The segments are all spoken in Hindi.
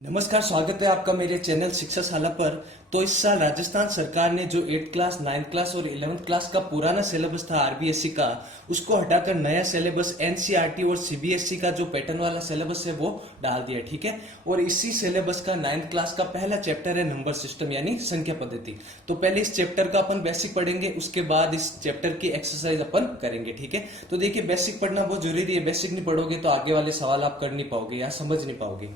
नमस्कार, स्वागत है आपका मेरे चैनल शिक्षाशाला पर। तो इस साल राजस्थान सरकार ने जो 8th क्लास 9th क्लास और 11th क्लास का पुराना सिलेबस था आरबीएसई का, उसको हटाकर नया सिलेबस एनसीईआरटी और सीबीएसई का जो पैटर्न वाला सिलेबस है वो डाल दिया। ठीक है। और इसी सिलेबस का 9th क्लास का पहला चैप्टर है नंबर सिस्टम यानी संख्या पद्धति। तो पहले इस चैप्टर का अपन बेसिक पढ़ेंगे, उसके बाद इस चैप्टर की एक्सरसाइज अपन करेंगे। ठीक है। तो देखिए, बेसिक पढ़ना बहुत जरूरी है। बेसिक नहीं पढ़ोगे तो आगे वाले सवाल आप कर नहीं पाओगे या समझ नहीं पाओगे।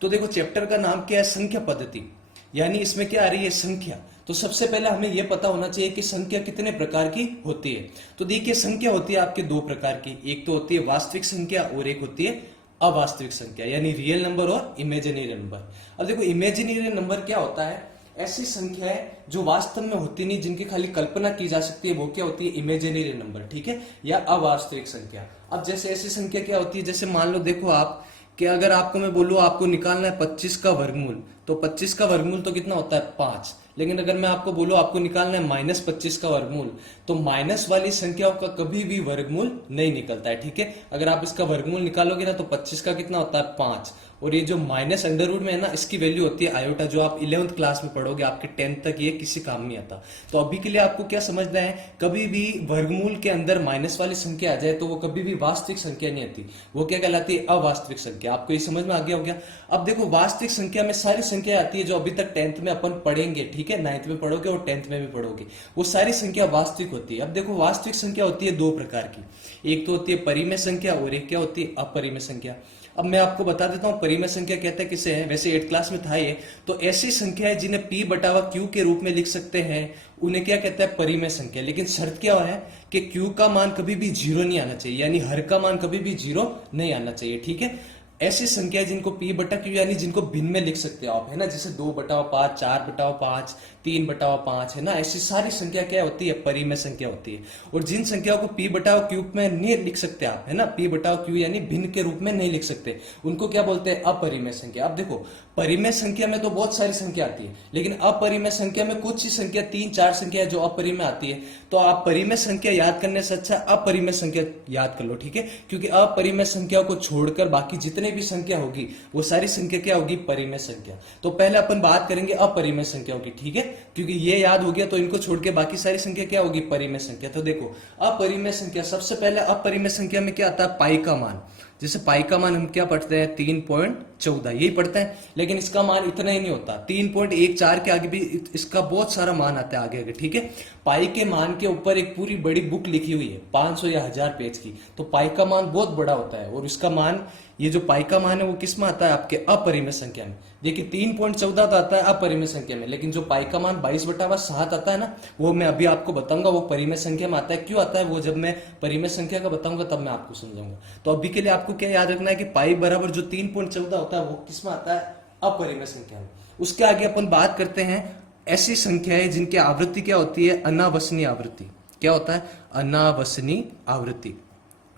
तो देखो, चैप्टर का नाम क्या है? संख्या पद्धति। यानी इसमें क्या आ रही है? संख्या। तो सबसे पहले हमें यह पता होना चाहिए कि संख्या कितने प्रकार की होती है। तो देखिए, संख्या होती है आपके दो प्रकार की। एक तो होती है वास्तविक संख्या और एक होती है अवास्तविक संख्या यानी रियल नंबर और इमेजिनरी नंबर। अब देखो, इमेजिनरी नंबर क्या होता है? ऐसी संख्या है जो वास्तव में होती नहीं, जिनकी खाली कल्पना की जा सकती है, वो क्या होती है? Imaginary number. ठीक है। या अवास्तविक संख्या। अब जैसे ऐसी संख्या क्या होती है? जैसे मान लो, देखो आप, कि अगर आपको मैं बोलूं आपको निकालना है 25 का वर्गमूल, तो 25 का वर्गमूल तो कितना होता है? 5। लेकिन अगर मैं आपको बोलूं आपको निकालना है -25 का वर्गमूल, तो माइनस वाली संख्याओं का कभी भी वर्गमूल नहीं निकलता है। ठीक है। अगर आप इसका वर्गमूल निकालोगे ना, तो 25 का कितना होता है? 5। और ये जो माइनस अंडर रूट में है ना, इसकी वैल्यू होती है आयोटा, जो आप 11th क्लास में पढ़ोगे। आपके 10th तक ये किसी काम नहीं आता। तो अभी के लिए आपको क्या समझना है? कभी भी वर्गमूल के अंदर माइनस वाली संख्या आ जाए तो वो कभी भी वास्तविक संख्या नहीं आती, वो क्या कहलाती है? अवास्तविक संख्या। आपको ये समझ में आ गया हो गया? अब देखो, वास्तविक संख्या में सारी संख्या आती है जो अभी तक 10th में अपन पढ़ेंगे। ठीक है। 9th में पढ़ोगे और 10th में भी पढ़ोगे, वो सारी संख्या वास्तविक होती है। अब देखो, वास्तविक संख्या होती है दो प्रकार की। एक तो होती है परिमेय संख्या और एक क्या होती है? अपरिमेय संख्या। अब मैं आपको बता देता हूं परिमेय संख्या कहते हैं किसे है। वैसे 8th क्लास में था ये। तो ऐसी संख्या है जिन्हें p बटा q के रूप में लिख सकते हैं, उन्हें क्या कहते हैं? परिमेय संख्या। लेकिन शर्त क्या है कि q का मान कभी भी 0 नहीं आना चाहिए, यानी हर का मान कभी भी 0 नहीं आना चाहिए। ठीक है। ऐसी संख्या है जिनको p बटा q यानी जिनको भिन्न में लिख सकते हो आप, है ना, जैसे 2/5, 4/5, 3/5, है ना। ऐसी सारी संख्या क्या होती है? परिमेय संख्या होती है। और जिन संख्याओं को p बटा q में नहीं लिख सकते आप, है ना, p बटा q यानी भिन्न के रूप में नहीं लिख सकते, उनको क्या बोलते हैं? अपरिमेय संख्या। अब देखो, परिमेय संख्या में तो बहुत सारी संख्या आती है, लेकिन अपरिमेय संख्या में कुछ ही संख्या, 3-4 संख्या जो अपरिमेय आती है। तो आप परिमेय संख्या याद करने से अच्छा अपरिमेय संख्या याद कर लो। ठीक है। क्योंकि अपरिमेय संख्या को छोड़कर बाकी जितने भी संख्या होगी वो सारी संख्या क्या होगी? परिमेय संख्या। तो पहले अपन बात करेंगे अपरिमेय संख्याओं की। ठीक है। क्योंकि ये याद हो गया तो इनको छोड़ के बाकी सारी संख्या क्या होगी? परिमेय संख्या। तो देखो, अपरिमेय संख्या, सबसे पहले अपरिमेय संख्या में क्या आता है? पाई का मान। जैसे पाई का मान हम क्या पढ़ते हैं? 3.14 यही पढ़ते हैं। लेकिन इसका मान इतना ही नहीं होता, 3.14 के आगे भी इसका बहुत सारा मान आता है आगे आगे। ठीक है। पाई के मान के ऊपर एक पूरी बड़ी बुक लिखी हुई है, 500 या 1000 पेज की। तो पाई का मान बहुत बड़ा होता है। और इसका मान, ये जो पाई का मान है वो किस में आता है? आपके अपरिमेय संख्या में। देखिए, 3.14 तो आता है अपरिमेय संख्या में, लेकिन जो पाई का मान 22/7 आता है ना, वो मैं अभी आपको बताऊंगा वो परिमेय संख्या में आता है। क्यों आता है वो जब मैं परिमेय संख्या का बताऊंगा तब मैं आपको समझाऊंगा। तो अभी के लिए आपको क्या याद रखना है कि पाई बराबर जो 3.14 होता है वो किस में आता है? अपरिमेय संख्या में। उसके आगे अपन बात करते हैं ऐसी संख्याएं जिनकी आवृत्ति क्या होती है? अनावसनीय आवृत्ति। क्या होता है? अनावसनीय आवृत्ति।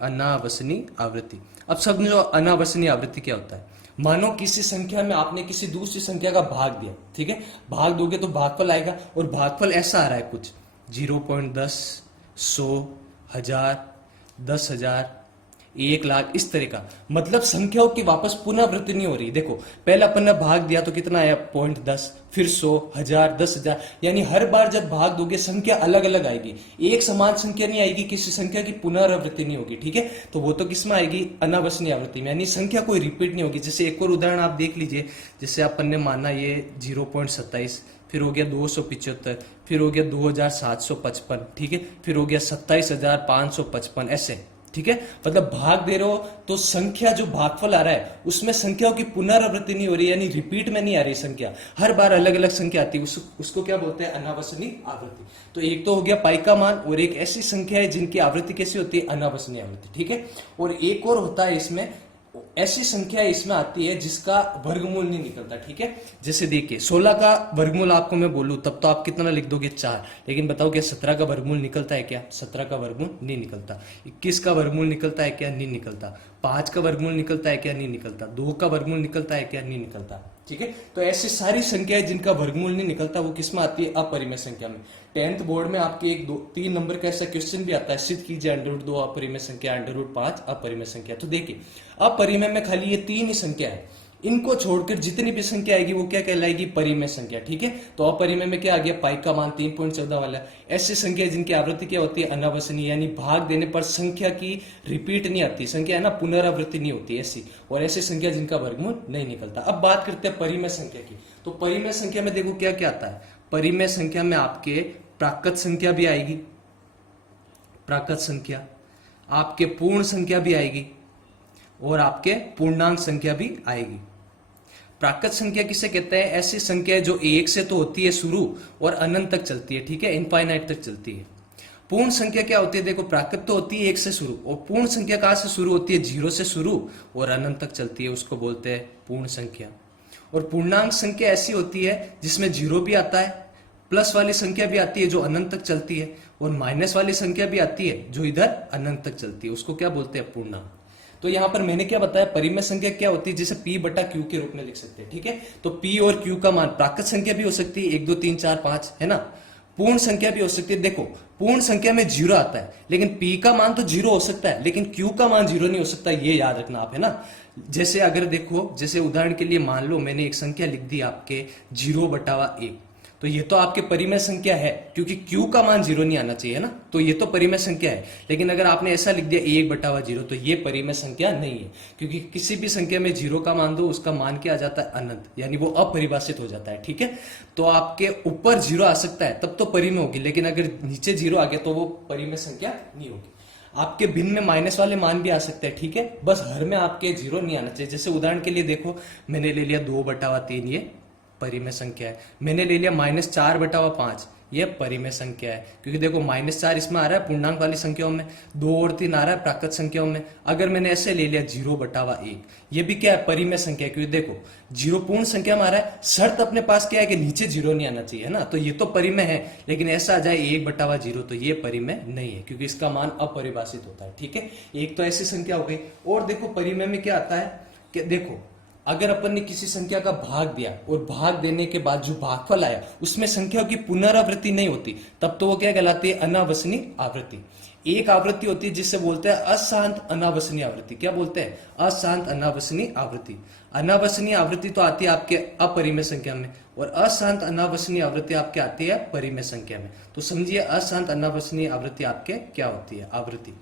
अनावसनीय आवृत्ति। अब समझो अनावसनीय आवृत्ति क्या होता है। मानो किसी संख्या में आपने किसी दूसरी संख्या का भाग दिया। ठीक है। भाग दोगे तो भागफल आएगा, और भागफल ऐसा आ रहा है कुछ 0.10, 100, 1000, 10,000, 1,00,000, इस तरह का। मतलब संख्याओं की वापस पुनरावृत्ति नहीं हो रही। देखो, पहले अपन ने भाग दिया तो कितना आया? 0.10, फिर 100, 1000, 10,000, यानी हर बार जब भाग दोगे संख्या अलग अलग आएगी, एक समान संख्या नहीं आएगी, किसी संख्या की पुनरावृत्ति नहीं होगी। ठीक है। तो वो तो किसमें आएगी? अनावसनीय आवृत्ति में, यानी संख्या कोई रिपीट नहीं होगी। जैसे एक और उदाहरण आप देख लीजिए। जैसे अपन ने माना ये 0.27, फिर हो गया 275, फिर हो गया 2755, ठीक है, फिर हो गया 27,555, ऐसे। ठीक है। मतलब भाग दे रहे हो तो संख्या, जो भागफल आ रहा है उसमें संख्याओं की पुनरावृत्ति नहीं हो रही, यानी रिपीट में नहीं आ रही संख्या, हर बार अलग अलग संख्या आती है। उसको क्या बोलते हैं? अनावसनीय आवृत्ति। तो एक तो हो गया पाई का मान, और एक ऐसी संख्या है जिनकी आवृत्ति कैसी होती है? अनावसनीय आवृत्ति। ठीक है। और एक और होता है इसमें, ऐसी संख्या इसमें आती है जिसका वर्गमूल नहीं निकलता। ठीक है। जैसे देखिए, 16 का वर्गमूल आपको मैं बोलूं तब तो आप कितना लिख दोगे? 4। लेकिन बताओ क्या 17 का वर्गमूल निकलता है क्या? 17 का वर्गमूल नहीं निकलता। 21 का वर्गमूल निकलता है क्या? नहीं निकलता। 5 का वर्गमूल निकलता है क्या? नहीं निकलता। 2 का वर्गमूल निकलता है क्या? नहीं निकलता। ठीक है। तो ऐसी सारी संख्याएं जिनका वर्गमूल नहीं निकलता वो किसमें आती है? अपरिमेय संख्या में। 10th बोर्ड में आपके 3 नंबर का ऐसा क्वेश्चन भी आता है, सिद्ध कीजिए √2 अपरिमेय संख्या, √5 अपरिमेय संख्या। तो देखिए, अपरिमेय में खाली ये 3 ही संख्या है। इनको छोड़कर जितनी भी संख्या आएगी वो क्या कहलाएगी, परिमेय संख्या। ठीक है, तो अपरिमेय में क्या आ गया, पाई का मान 3.14 वाला। ऐसी संख्या जिनकी आवृत्ति क्या होती है, अनावसनीय, यानी भाग देने पर संख्या की रिपीट नहीं आती, संख्या है ना पुनरावृत्ति नहीं होती ऐसी, और ऐसी संख्या जिनका वर्गमूल नहीं निकलता। अब बात करते हैं परिमेय संख्या की। तो परिमेय संख्या में देखो क्या क्या आता है। परिमेय संख्या में आपके प्राकृत संख्या भी आएगी, प्राकृत संख्या, आपके पूर्ण संख्या भी आएगी, और आपके पूर्णांक संख्या भी आएगी। प्राकृत संख्या किसे कहते हैं, ऐसी संख्या जो एक से तो होती है शुरू और अनंत तक चलती है। ठीक है, इनफाइनाइट तक चलती है। पूर्ण संख्या क्या होती है, देखो प्राकृत तो होती है एक से शुरू, और पूर्ण संख्या कहां से शुरू होती है, 0 से शुरू और अनंत तक चलती है, उसको बोलते हैं पूर्ण संख्या। और पूर्णांक संख्या ऐसी होती है जिसमें 0 भी आता है, प्लस वाली संख्या भी आती है जो अनंत तक चलती है, और माइनस वाली संख्या भी आती है जो इधर अनंत तक चलती है, उसको क्या बोलते हैं, पूर्णांक। तो यहां पर मैंने क्या बताया, परिमेय संख्या क्या होती है, जिसे P बटा Q के रूप में लिख सकते हैं। ठीक है, तो P और Q का मान प्राकृत संख्या भी हो सकती है 1 2 3 4 5, है ना, पूर्ण संख्या भी हो सकती है। देखो पूर्ण संख्या में 0 आता है, लेकिन P का मान तो 0 हो सकता है, लेकिन Q का मान 0 नहीं हो सकता, ये याद रखना आप, है ना। जैसे अगर देखो, जैसे उदाहरण के लिए मान लो मैंने एक संख्या लिख दी आपके 0/1, तो ये तो आपके परिमेय संख्या है, क्योंकि Q का मान 0 नहीं आना चाहिए, है ना, तो ये तो परिमेय संख्या है। लेकिन अगर आपने ऐसा लिख दिया 1/0, तो ये परिमेय संख्या नहीं है, क्योंकि किसी भी संख्या में 0 का मान दो, उसका मान क्या आ जाता है, अनंत, यानी वो अपरिभाषित हो जाता है। ठीक है, तो आपके ऊपर 0 आ सकता है तब तो परिमेय होगी, लेकिन अगर नीचे 0 आ गया तो वो परिमेय संख्या नहीं होगी। आपके भिन्न में माइनस वाले मान भी आ सकते हैं। ठीक है, बस हर में आपके 0 नहीं आना चाहिए। जैसे उदाहरण के लिए देखो, मैंने ले लिया 2/3, ये परिमेय संख्या है। मैंने ले लिया -4/5, ये परिमेय संख्या है, क्योंकि देखो -4 इसमें आ रहा है पूर्णांक वाली संख्याओं में, 2 और 3 आ रहा है प्राकृत संख्याओं में। अगर मैंने ऐसे ले लिया 0/1, ये भी क्या है, परिमेय संख्या है, क्योंकि देखो 0 पूर्ण संख्या में आ रहा है, शर्त अपने पास क्या है कि नीचे 0 नहीं आना चाहिए, है ना, तो ये तो परिमेय है। लेकिन ऐसा आ जाए 1/0, तो ये परिमेय नहीं है, क्योंकि इसका मान अपरिभाषित होता है। ठीक है, एक तो ऐसी संख्या हो गई। और देखो परिमेय में क्या आता है कि देखो, अगर अपन ने किसी संख्या का भाग दिया और भाग देने के बाद जो भागफल आया उसमें संख्या की पुनरावृत्ति नहीं होती, तब तो वो क्या कहलाती है, अनावसनीय आवृत्ति। एक आवृत्ति होती है जिससे बोलते हैं अशांत अनावसनीय आवृत्ति। क्या बोलते हैं, अशांत अनावसनीय आवृत्ति। अनावसनीय आवृत्ति तो आती है आपके अपरिमेय संख्या में, और अशांत अनावसनीय आवृत्ति आपके आती है परिमेय संख्या में। तो समझिए अशांत अनावसनीय आवृत्ति आपके क्या होती है, आवृत्ति।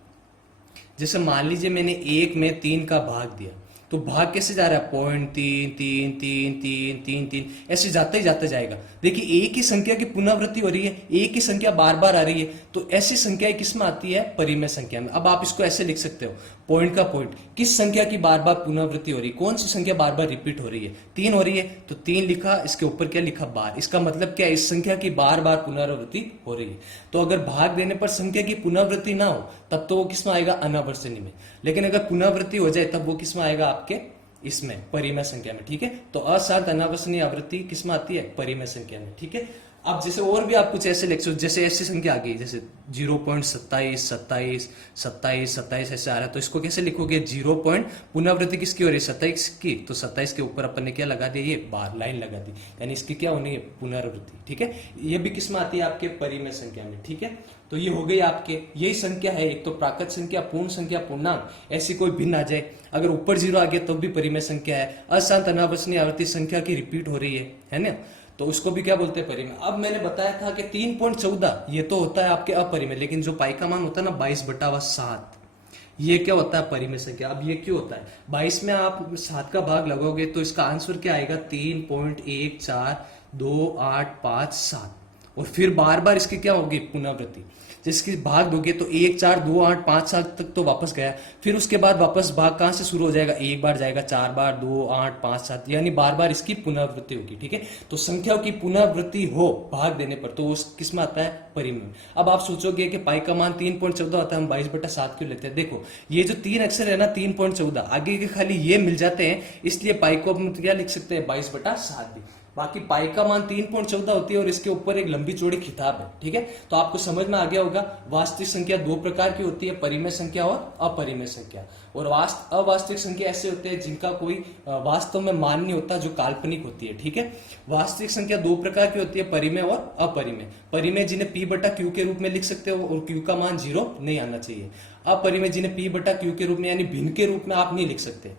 जैसे मान लीजिए मैंने 1 में 3 का भाग दिया, तो भाग कैसे जा रहा है, 0.3 ऐसे जाता ही जाता जाएगा। देखिए एक ही संख्या की पुनरावृत्ति हो रही है, एक ही संख्या बार बार आ रही है, तो ऐसी संख्या किसमें आती है, परिमेय संख्या में। अब आप इसको ऐसे लिख सकते हो, पॉइंट का पॉइंट, किस संख्या की बार बार पुनरावृत्ति हो रही है, कौन सी संख्या बार बार रिपीट हो रही है, 3 हो रही है, तो 3 लिखा, इसके ऊपर क्या लिखा, बार। इसका मतलब क्या है, इस संख्या की बार बार पुनरावृत्ति हो रही है। तो अगर भाग देने पर संख्या की पुनरावृत्ति ना हो तब तो वो किसमें आएगा, अनावर्तनीय में। लेकिन अगर पुनरावृत्ति हो जाए तब वो किसमें आएगा, आपके इसमें परिमेय संख्या में। ठीक है, तो अशांत अनावसनीय आवृत्ति किसमें आती है, परिमेय संख्या में। ठीक है, अब जैसे और भी आप कुछ ऐसे लिख सकते हो, जैसे ऐसी संख्या आ गई, जैसे 0.27 27 27 27 ऐसे आ रहा है, तो इसको कैसे लिखोगे, 0 पॉइंट पुनरावृत्ति किसकी हो रही है, 27 की, तो 27 के ऊपर अपन ने क्या लगा दिया, ये बार लाइन लगा दी, यानी इसकी क्या होनी है, पुनरावृत्ति। ठीक है, ये भी किसमें आती है, आपके परिमेय संख्या में। ठीक है, तो ये हो गई आपके, यही संख्या है, एक तो प्राकृत संख्या, पूर्ण संख्या, पूर्णांक, ऐसी कोई भिन्न आ जाए, अगर ऊपर 0 आ गया तो भी परिमेय संख्या है। अशांत अनावसनीय आवृत्ति संख्या की रिपीट हो रही है ना, तो उसको भी क्या बोलते हैं, परिमेय। अब मैंने बताया था कि 3.14 ये तो होता है आपके अपरिमेय, लेकिन जो पाई का मान होता है ना 22/7, ये क्या होता है, परिमेय संख्या। अब ये क्यों होता है, 22 में आप 7 का भाग लगाओगे तो इसका आंसर क्या आएगा, 3.142857, और फिर बार बार इसकी क्या होगी, पुनरावृत्ति। जिसकी भाग दोगे तो 1 4 2 8 5 7 तक तो वापस गया, फिर उसके बाद वापस भाग कहां से शुरू हो जाएगा, एक बार जाएगा, 4 बार, 2 8 5 7, यानी बार बार इसकी पुनरावृत्ति होगी। ठीक है, तो संख्याओं की पुनरावृत्ति हो भाग देने पर तो उस किसमें आता है, परिमेय। अब आप सोचोगे कि पाई का मान 3.14 होता है, हम 22/7 क्यों लेते हैं। देखो ये जो 3 अक्षर है ना, 3.14 आगे के खाली ये मिल जाते हैं, इसलिए पाई को हम क्या लिख सकते हैं, 22/7 भी। बाकी पाई का मान 3.14 होती है और इसके ऊपर एक लंबी चौड़ी खिताब है। ठीक है, तो आपको समझ में आ गया होगा, वास्तविक संख्या 2 प्रकार की होती है, परिमेय संख्या और अपरिमेय संख्या। और अवास्तविक संख्या ऐसे होते हैं जिनका कोई वास्तव में मान नहीं होता, जो काल्पनिक होती है। ठीक है, वास्तविक संख्या 2 प्रकार की होती है, परिमेय और अपरिमेय। परिमेय जिन्हें P/Q के रूप में लिख सकते हो और Q का मान 0 नहीं आना चाहिए। अपरिमेय जिन्हें p बटा q के रूप में यानी भिन्न के रूप में आप नहीं लिख सकते।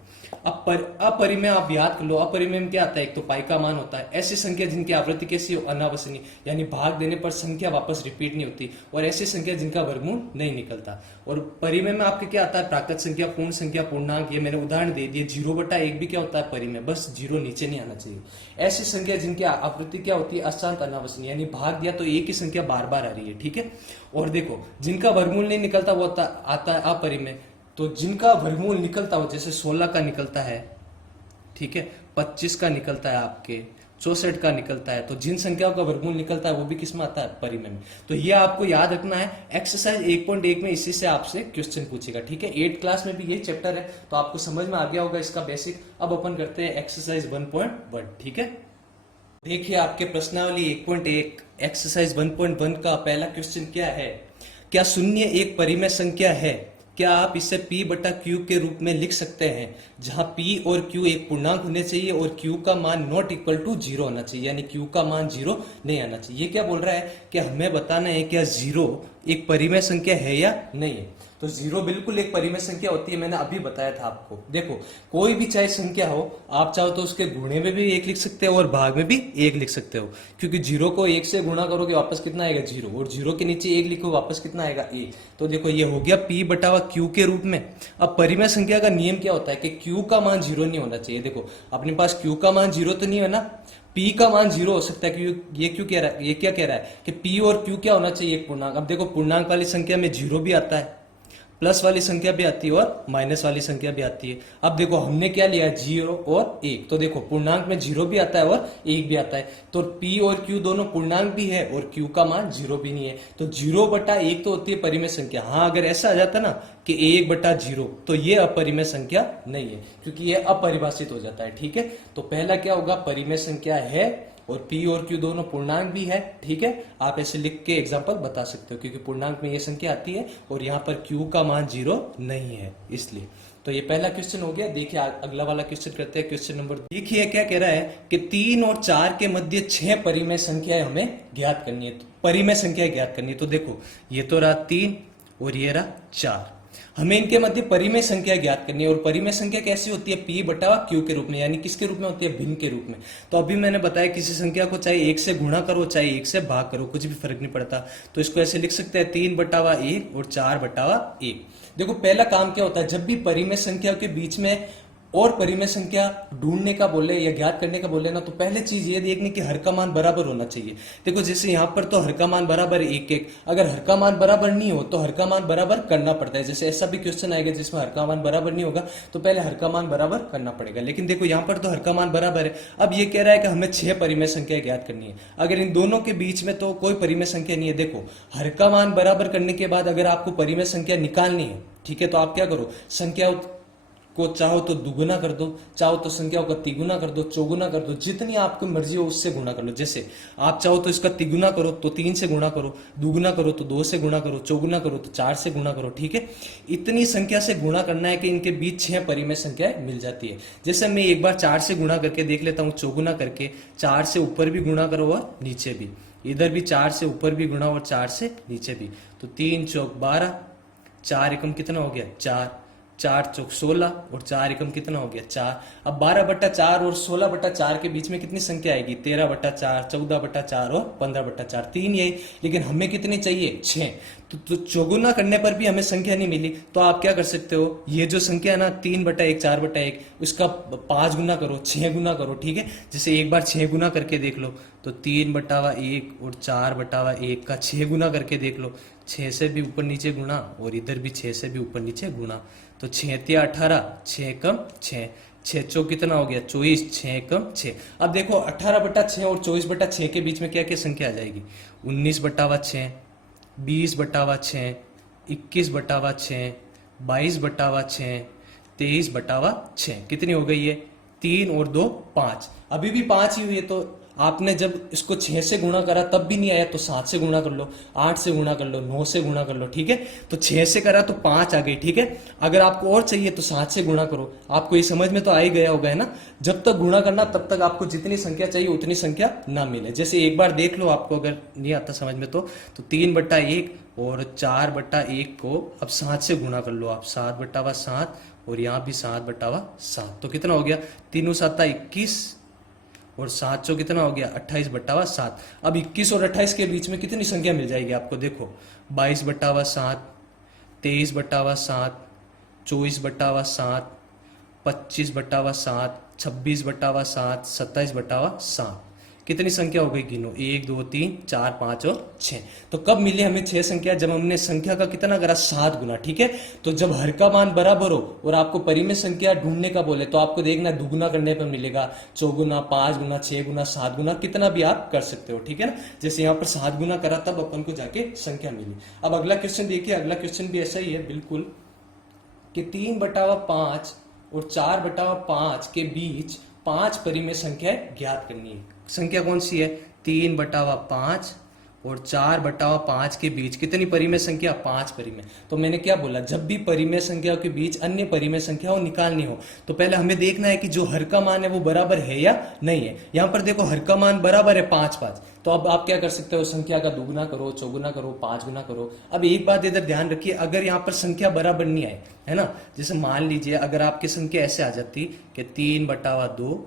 अपरिमेय आप याद कर लो, अपरिमेय में क्या आता है, एक तो पाई का मान होता है, ऐसी संख्या जिनकी आवृत्ति कैसी हो, अनावसनीय यानी भाग देने पर संख्या वापस रिपीट नहीं होती, और ऐसी संख्या जिनका वर्गमूल नहीं निकलता। और परिमेय में आपके क्या आता है, प्राकृत संख्या, पूर्ण संख्या, पूर्णांक, ये मैंने उदाहरण दे दिए। 0/1 भी क्या होता है, परिमेय, बस 0 नीचे नहीं आना चाहिए। ऐसी संख्या जिनकी आवृत्ति क्या होती है, अशांत अनावसनीय यानी भाग दिया तो एक ही संख्या बार बार आ रही है, ठीक है। और देखो जिनका वर्गमूल नहीं निकलता वो आता है अपरिमेय। तो जिनका वर्गमूल निकलता हो, जैसे 16 का निकलता है, ठीक है, 25 का निकलता है, आपके 64 का निकलता है, तो जिन संख्याओं का वर्गमूल निकलता है वो भी किसमें आता है, परिमेय में। तो ये आपको याद रखना है। एक्सरसाइज 1.1 में इसी से आपसे क्वेश्चन पूछेगा, ठीक है। 8 क्लास में भी यही चैप्टर है, तो आपको समझ में आ गया होगा इसका बेसिक। अब अपन करते हैं एक्सरसाइज 1.1, ठीक है। देखिए आपके प्रश्नावली 1.1 एक्सरसाइज 1.1 का पहला क्वेश्चन क्या है, क्या शून्य एक परिमेय संख्या है? क्या आप इसे p बटा q के रूप में लिख सकते हैं, जहां p और q एक पूर्णांक होने चाहिए और q का मान नॉट इक्वल टू 0 होना चाहिए, यानी q का मान 0 नहीं आना चाहिए। ये क्या बोल रहा है कि हमें बताना है क्या 0 एक परिमेय संख्या है या नहीं है। तो 0 बिल्कुल एक परिमेय संख्या होती है, मैंने अभी बताया था आपको। देखो कोई भी चाहे संख्या हो, आप चाहो तो उसके गुणे में भी 1 लिख सकते हो और भाग में भी 1 लिख सकते हो, क्योंकि 0 को 1 से गुणा करोगे वापस कितना आएगा, 0, और 0 के नीचे 1 लिखो वापस कितना आएगा, 1। तो देखो ये हो गया p बटा q के रूप में। अब परिमेय संख्या का नियम क्या होता है कि q का मान 0 नहीं होना चाहिए। देखो अपने पास q का मान 0 तो नहीं है ना, p का मान 0 हो सकता है, कि ये क्यों कह रहा है, ये क्या कह रहा है कि p और q क्या होना चाहिए, एक पूर्णांक। अब देखो पूर्णांक वाली संख्या में 0 भी आता है, प्लस वाली संख्या भी आती है और माइनस वाली संख्या भी आती है। अब देखो हमने क्या लिया, 0 और 1, तो देखो पूर्णांक में 0 भी आता है और 1 भी आता है, तो p और q दोनों पूर्णांक भी है और q का मान 0 भी नहीं है, तो 0/1 तो होती है परिमेय संख्या। हाँ अगर ऐसा आ जाता ना कि 1/0, तो ये अपरिमेय संख्या नहीं है, क्योंकि ये अपरिभाषित हो जाता है, ठीक है। तो पहला क्या होगा, परिमेय संख्या है और p और q दोनों पूर्णांक भी है, ठीक है। आप ऐसे लिख के एग्जांपल बता सकते हो, क्योंकि पूर्णांक में ये संख्या आती है और यहाँ पर q का मान 0 नहीं है, इसलिए। तो ये पहला क्वेश्चन हो गया। देखिए अगला वाला क्वेश्चन करते हैं, क्वेश्चन नंबर। देखिए क्या कह रहा है कि 3 और 4 के मध्य 6 परिमेय संख्याएं हमें ज्ञात करनी है, तो परिमेय संख्याएं ज्ञात करनी है। तो देखो ये तो रहा 3 और ये रहा 4, हमें इनके मध्य परिमेय संख्या ज्ञात करनी है। और परिमेय संख्या कैसी होती है, p बटा q के रूप में, यानी किसके रूप में होती है, भिन्न के रूप में। तो अभी मैंने बताया किसी संख्या को चाहे 1 से गुणा करो चाहे 1 से भाग करो, कुछ भी फर्क नहीं पड़ता। तो इसको ऐसे लिख सकते हैं 3/1 और 4/1। देखो पहला काम क्या होता है, जब भी परिमेय संख्या के बीच में और परिमेय संख्या ढूंढने का बोले या ज्ञात करने का बोले ना, तो पहले चीज ये देखनी कि हर का मान बराबर होना चाहिए। देखो जैसे यहाँ पर तो हर का मान बराबर 1-1, अगर हर का मान बराबर नहीं हो तो हर का मान बराबर करना पड़ता है। जैसे ऐसा भी क्वेश्चन आएगा जिसमें हर का मान बराबर नहीं होगा, तो पहले हर का मान बराबर करना पड़ेगा। लेकिन देखो यहाँ पर तो हर का मान बराबर है। अब ये कह रहा है कि हमें 6 परिमेय संख्या ज्ञात करनी है। अगर इन दोनों के बीच में तो कोई परिमेय संख्या नहीं है, देखो हर का मान बराबर करने के बाद अगर आपको परिमेय संख्या निकालनी है, ठीक है, तो आप क्या करो, संख्या को चाहो तो दुगुना कर दो, चाहो तो संख्याओं का तिगुना कर दो, चौगुना कर दो, जितनी आपको मर्जी हो उससे गुणा कर लो। जैसे आप चाहो तो इसका तिगुना करो तो 3 से गुणा करो, दुगुना करो तो 2 से गुणा करो, चौगुना करो तो 4 से गुणा करो, ठीक है। इतनी संख्या से गुणा करना है कि इनके बीच 6 परिमेय संख्याएं मिल जाती है। जैसे मैं एक बार 4 से गुणा करके देख लेता हूँ, चौगुना करके 4 से ऊपर भी गुणा करो और नीचे भी, इधर भी 4 से ऊपर भी गुणा और 4 से नीचे भी, तो 3 चौक 12, 4 एकम कितना हो गया 4, 4 चौक 16 और 4 एकम कितना हो गया 4। अब 12/4 और 16/4 के बीच में कितनी संख्या आएगी, 13/4, 14/4 और 15/4, 3 यही। लेकिन हमें कितनी चाहिए, 6। तो चौगुना करने पर भी हमें संख्या नहीं मिली, तो आप क्या कर सकते हो, ये जो संख्या है ना 3/1, 4/1, उसका 5 गुना करो, 6 गुना करो, ठीक है। जैसे एक बार 6 गुना करके देख लो, तो 3/1 और 4/1 का 6 गुना करके देख लो, 6 से भी ऊपर नीचे गुणा और इधर भी 6 से भी ऊपर नीचे गुणा, तो 6 या 18, 6 कम 6, 6 चौ कितना हो गया 24, 6 कम 6। अब देखो 18/6 और 24/6 के बीच में क्या क्या संख्या आ जाएगी, 19/6, 20/6, 21/6, 22/6, 23/6, कितनी हो गई है 3 और 2 5, अभी भी 5 ही हुई है। तो आपने जब इसको 6 से गुणा करा तब भी नहीं आया तो 7 से गुणा कर लो, 8 से गुणा कर लो, 9 से गुणा कर लो, ठीक है। तो 6 से करा तो 5 आ गई, ठीक है। अगर आपको और चाहिए तो 7 से गुणा करो। आपको ये समझ में तो आ ही गया होगा, है ना। जब तक गुणा करना तब तक आपको जितनी संख्या चाहिए उतनी संख्या ना मिले। जैसे एक बार देख लो, आपको अगर नहीं आता समझ में तो 3/1 और 4/1 को अब 7 से गुणा कर लो आप। 7/7 और यहाँ भी 7/7 तो कितना हो गया, 3×7=21 और 7 कितना हो गया, 28/7। अब 21 और 28 के बीच में कितनी संख्या मिल जाएगी आपको, देखो 22/7, 23/7, 24/7, 25/7, 26/7, 27/7। कितनी संख्या हो गई, गिनो, 1 2 3 4 5 और 6। तो कब मिली हमें 6 संख्या, जब हमने संख्या का कितना करा, 7 गुना, ठीक है। तो जब हर का मान बराबर हो और आपको परिमेय संख्या ढूंढने का बोले तो आपको देखना दुगुना करने पर मिलेगा, 4 गुना, 5 गुना, 6 गुना, 7 गुना, कितना भी आप कर सकते हो, ठीक है ना। जैसे यहाँ पर 7 गुना करा तब अपन को जाके संख्या मिली। अब अगला क्वेश्चन देखिए, अगला क्वेश्चन भी ऐसा ही है बिल्कुल, कि 3/5 और 4/5 के बीच 5 परिमेय संख्या ज्ञात करनी है। संख्या कौन सी है, 3/5 और 4/5 के बीच कितनी परिमेय संख्या, 5 परिमेय। तो मैंने क्या बोला, जब भी परिमेय संख्याओं के बीच अन्य परिमेय संख्याओं निकालनी हो तो पहले हमें देखना है कि जो हर का मान है वो बराबर है या नहीं है। यहां पर देखो हर का मान बराबर है 5, तो अब आप क्या कर सकते हो, संख्या का दुगुना करो, चौगुना करो, 5 गुना करो। अब एक बात इधर ध्यान रखिए, अगर यहाँ पर संख्या बराबर नहीं आए, है ना, जैसे मान लीजिए अगर आपकी संख्या ऐसे आ जाती कि 3/2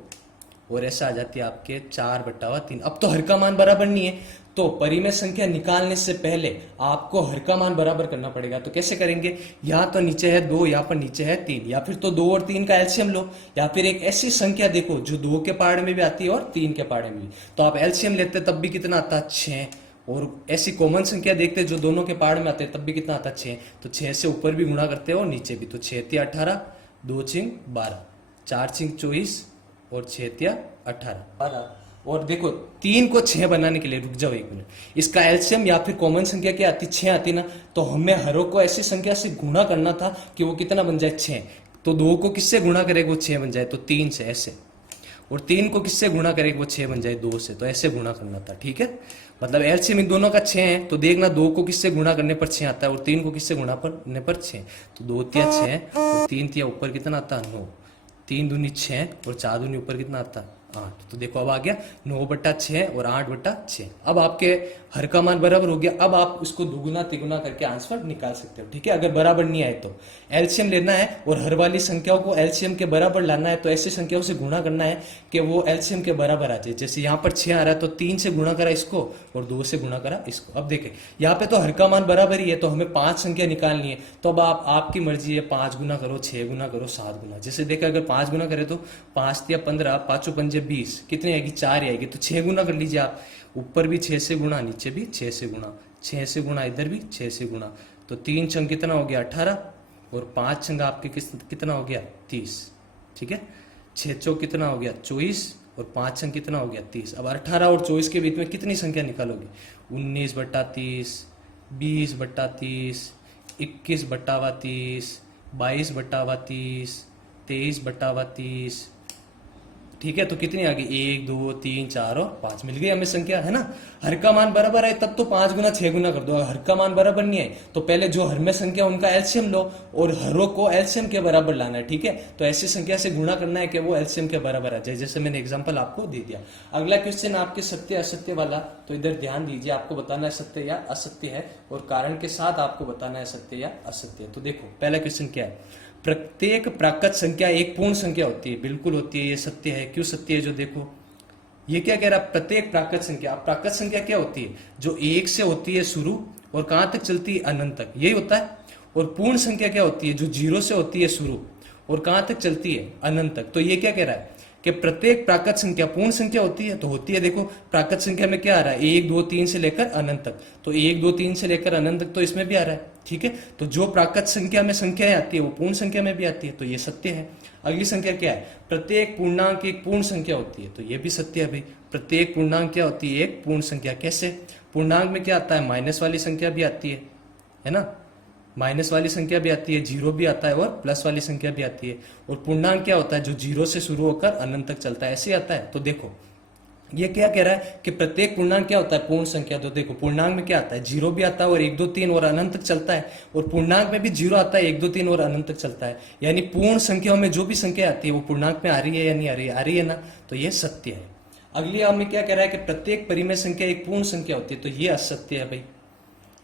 और ऐसा आ जाती है आपके 4/3, अब तो हर का मान बराबर नहीं है, तो परिमेय संख्या निकालने से पहले आपको हर का मान बराबर करना पड़ेगा। तो कैसे करेंगे, यहाँ तो नीचे है 2, यहाँ पर नीचे है 3, या फिर तो 2 और 3 का एलसीएम लो, या फिर एक ऐसी संख्या देखो जो 2 के पहाड़े में भी आती है और 3 के पहाड़े में भी, तो आप एलसीएम लेते तब भी कितना आता है, 6। और ऐसी कॉमन संख्या देखते जो दोनों के पहाड़ में आते हैं तब भी कितना आता है, 6। तो 6 से ऊपर भी गुणा करते हो और नीचे भी, तो 6×3 = 18, 2×6 = 12, 4×6 = 24 और 6×3 = 18। और देखो 3 को 6 बनाने के लिए, रुक जाओ एक मिनट, इसका एलसीएम या फिर कॉमन संख्या क्या आती, 6 आती ना। तो हमें हरों को ऐसी संख्या से गुणा करना था कि वो कितना बन जाए, 6। तो 2 को किससे गुणा करेगा, वो 6 बन जाए, तो 3 से ऐसे। और 3 को किससे गुणा करेगा, वो 6 बन जाए, 2 से। तो ऐसे गुणा करना था, ठीक है। मतलब एलसीएम इन दोनों का 6 है, तो देखना 2 को किससे गुणा करने पर 6 आता है और 3 को किससे गुणा करने पर 6। तो 2×3 = 6 और 3×3 ऊपर कितना आता है, 9। 3 दूनी 6 और 4 दूनी ऊपर कितना आता है, 8। तो देखो अब आ गया 9/6 और 8/6। अब आपके हर का मान बराबर हो गया। अब आप उसको दुगुना तिगुना करके आंसर निकाल सकते हो, ठीक है। अगर बराबर नहीं आए तो एलसीएम लेना है और हर वाली संख्याओं को एलसीएम के बराबर लाना है। तो ऐसी संख्याओं से गुणा करना है कि वो एलसीएम के बराबर आ जाए। जैसे यहाँ पर 6 आ रहा है तो 3 से गुणा करा इसको और 2 से गुणा करा इसको। अब देखें यहाँ पे तो हर का मान बराबर ही है, तो हमें 5 संख्या निकालनी है। तो अब आपकी मर्जी है, 5 गुना करो, 6 गुना करो, 7 गुना। जैसे देखा अगर 5 गुना करे तो 5×3 = 15, 5×5 = 20, कितनी आएगी, 4 ही आएगी। तो 6 गुना कर लीजिए आप, ऊपर भी 6 से गुणा, नीचे भी 6 से गुणा, 6 से गुणा, इधर भी 6 से गुणा। तो 3 छंग कितना हो गया, 18, और 5 छंग आपके कितना हो गया, 30, ठीक है। 6 चौक कितना हो गया, 24, और 5 छंग कितना हो गया, 30। अब 18 और 24 के बीच में कितनी संख्या निकालोगे, 19/30, 20/30, 21/30, 22/30, 23/30, ठीक है। तो कितनी आ गई, 1 2 3 4 और 5 मिल गई हमें संख्या, है ना। हर का मान बराबर है तब तो 5 गुना 6 गुना कर दो। हर का मान बराबर नहीं है तो पहले जो हर में संख्या उनका एलसीएम लो और हरों को एलसीएम के बराबर लाना है, ठीक है। तो ऐसी संख्या से गुणा करना है कि वो एलसीएम के बराबर आ जाए, जैसे मैंने एग्जांपल आपको दे दिया। अगला क्वेश्चन आपके सत्य असत्य वाला, तो इधर ध्यान दीजिए, आपको बताना है सत्य या असत्य है और कारण के साथ आपको बताना है सत्य या असत्य। तो देखो पहला क्वेश्चन क्या है, प्रत्येक प्राकृत संख्या एक पूर्ण संख्या होती है। बिल्कुल होती है, ये सत्य है। क्यों सत्य है, जो देखो ये क्या कह रहा है, प्रत्येक प्राकृत संख्या। प्राकृत संख्या क्या होती है, जो 1 से होती है शुरू और कहां तक चलती है, अनंत तक, यही होता है। और पूर्ण संख्या क्या होती है, जो 0 से होती है शुरू और कहां तक चलती है, अनंत तक। तो ये क्या कह रहा है कि प्रत्येक प्राकृत संख्या पूर्ण संख्या होती है, तो होती है। देखो प्राकृत संख्या में क्या आ रहा है, 1 2 3 से लेकर अनंत तक, तो 1 2 3 से लेकर अनंत तक तो इसमें भी आ रहा है, ठीक है। तो जो प्राकृत संख्या में संख्याएं आती है वो पूर्ण संख्या में भी आती है, तो ये सत्य है। अगली संख्या क्या है, प्रत्येक पूर्णांक एक पूर्ण संख्या होती है, तो ये भी सत्य है भाई। प्रत्येक पूर्णांक क्या होती है, एक पूर्ण संख्या। कैसे, पूर्णांक में क्या आता है, माइनस वाली संख्या भी आती है ना, माइनस वाली संख्या भी आती है, जीरो भी आता है और प्लस वाली संख्या भी आती है। और पूर्णांक क्या होता है, जो 0 से शुरू होकर अनंत तक चलता है, ऐसे आता है। तो देखो ये क्या कह रहा है कि प्रत्येक पूर्णांक क्या होता है, पूर्ण संख्या। तो देखो पूर्णांक में क्या आता है, जीरो भी आता है और 1 2 3 और अनंत तक चलता है, और पूर्णांक में भी जीरो आता है, 1 2 3 और अनंत तक चलता है। यानी पूर्ण संख्याओं में जो भी संख्या आती है वो पूर्णांक में आ रही है या नहीं आ रही है, आ रही है ना, तो ये सत्य है। अगली हमें क्या कह रहा है कि प्रत्येक परिमेय संख्या एक पूर्ण संख्या होती है, तो ये असत्य है भाई,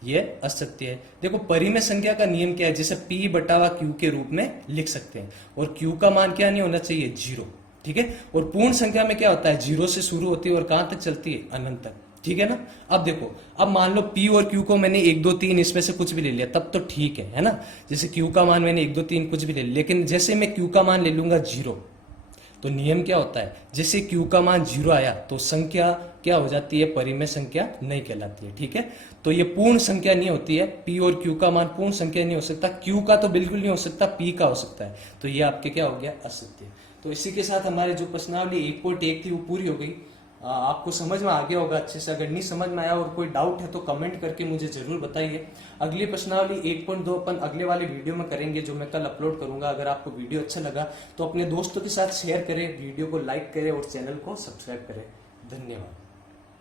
ये असत्य है। देखो परिमेय संख्या का नियम क्या है, जैसे p बटावा q के रूप में लिख सकते हैं, और q का मान क्या नहीं होना चाहिए, जीरो, ठीक है। और पूर्ण संख्या में क्या होता है, जीरो से शुरू होती है और कहां तक चलती है, अनंत तक, ठीक है ना। अब देखो, अब मान लो p और q को मैंने 1 2 3 इसमें से कुछ भी ले लिया, तब तो ठीक है ना। जैसे q का मान मैंने 1 2 3 कुछ भी ले लिया, लेकिन जैसे मैं q का मान ले लूंगा जीरो, तो नियम क्या होता है, जैसे q का मान जीरो आया तो संख्या क्या हो जाती है, परिमेय संख्या नहीं कहलाती है, ठीक है। तो ये पूर्ण संख्या नहीं होती है, p और q का मान पूर्ण संख्या नहीं हो सकता, q का तो बिल्कुल नहीं हो सकता, p का हो सकता है, तो ये आपके क्या हो गया, असत्य। तो इसी के साथ हमारे जो प्रश्नावली 1.1 थी वो पूरी हो गई। आपको समझ में आ गया होगा अच्छे से। अगर नहीं समझ में आया और कोई डाउट है तो कमेंट करके मुझे जरूर बताइए। अगली प्रश्नावली 1.2 अपन अगले वाले वीडियो में करेंगे, जो मैं कल अपलोड करूंगा। अगर आपको वीडियो अच्छा लगा तो अपने दोस्तों के साथ शेयर करें, वीडियो को लाइक करें और चैनल को सब्सक्राइब करें। धन्यवाद।